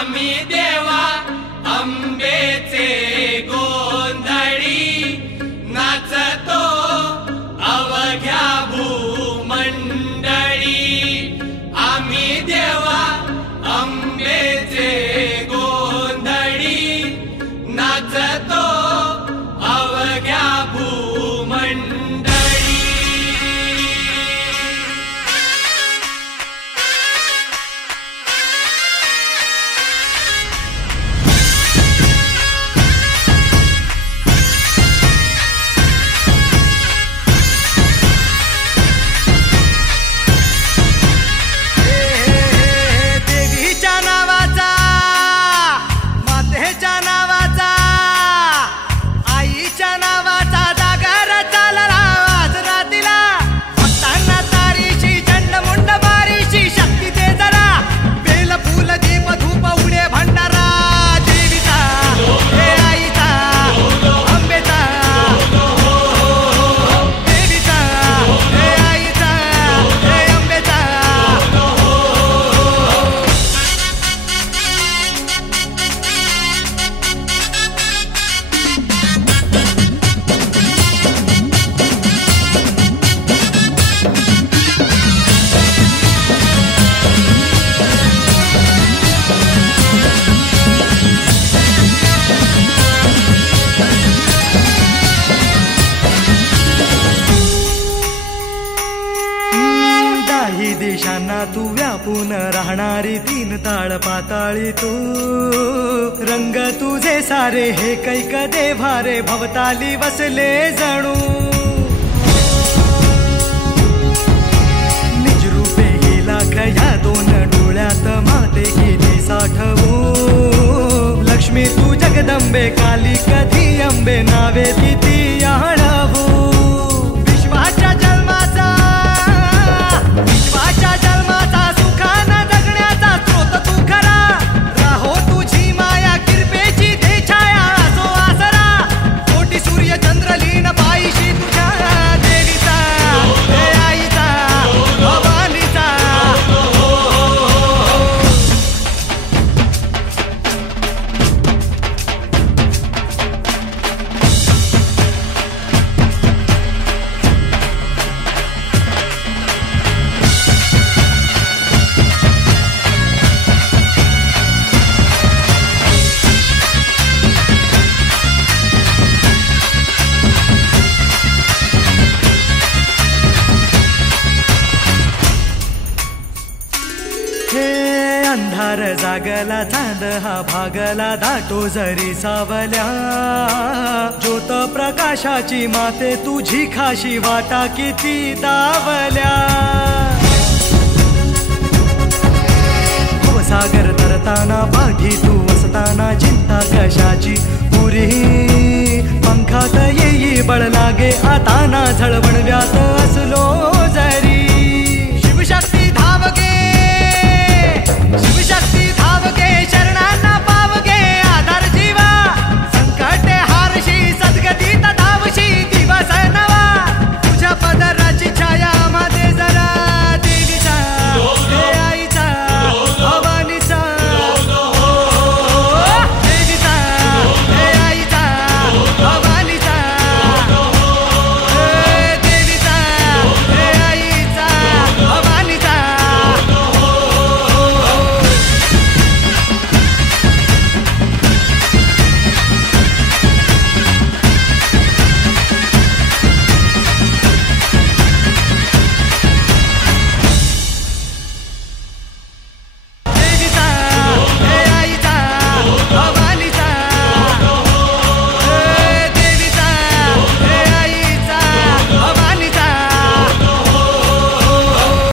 आम्ही देवा अंबेचे गोंधळी नाचतो अवघ्या भूमंडळी। आम्ही देवा अंबेचे गोंधळी नाचतो अवघ्या भूमंडळी। देवीच्या नावाचा, मातेच्या नावाचा, आईच्या नावाचा जागर चालला आज रातीला। भक्तांना तारीशी चंडमुंड बारीशी शक्ती दे जरा, बेल फूल दीप धूप उडे भंडारा। देवीचा हे आईचा अंबेचा, देवीचा हे आईचा हे अंबेचा। दाही दिशांना तू व्यापून राहणारी तीन ताळ पाताळी तू। रंग तुझे सारे हे कैक देभारे भवताली वसले जणू। निजरूपे गेला खया दोन डोळ्यात माते गेली साठवू। लक्ष्मी तू जगदंबे काली कधी अंबे नावे किती आणवू। विश्वाच्या जन्माचा, विश्वाच्या जन्माचा सुखानं जगण्याचा स्रोत तू खरा। राहो तुझी माया कृपेची दे छाया असो आसरा। कोटी सूर्य चंद्र लीन पायीशी तुझ्या। देवीचा हे आईचा भवानीचा। हे अंधार जागला चांद हा भागला दाटो जरी सावल्या। ज्योत प्रकाशाची माते तुझी खाशी वाटा किती दावल्या। भवसागर तरताना पाठी तू असताना चिंता कशाची पुरी। पंखात येई बळ लागे आता ना झळवण व्यात असू।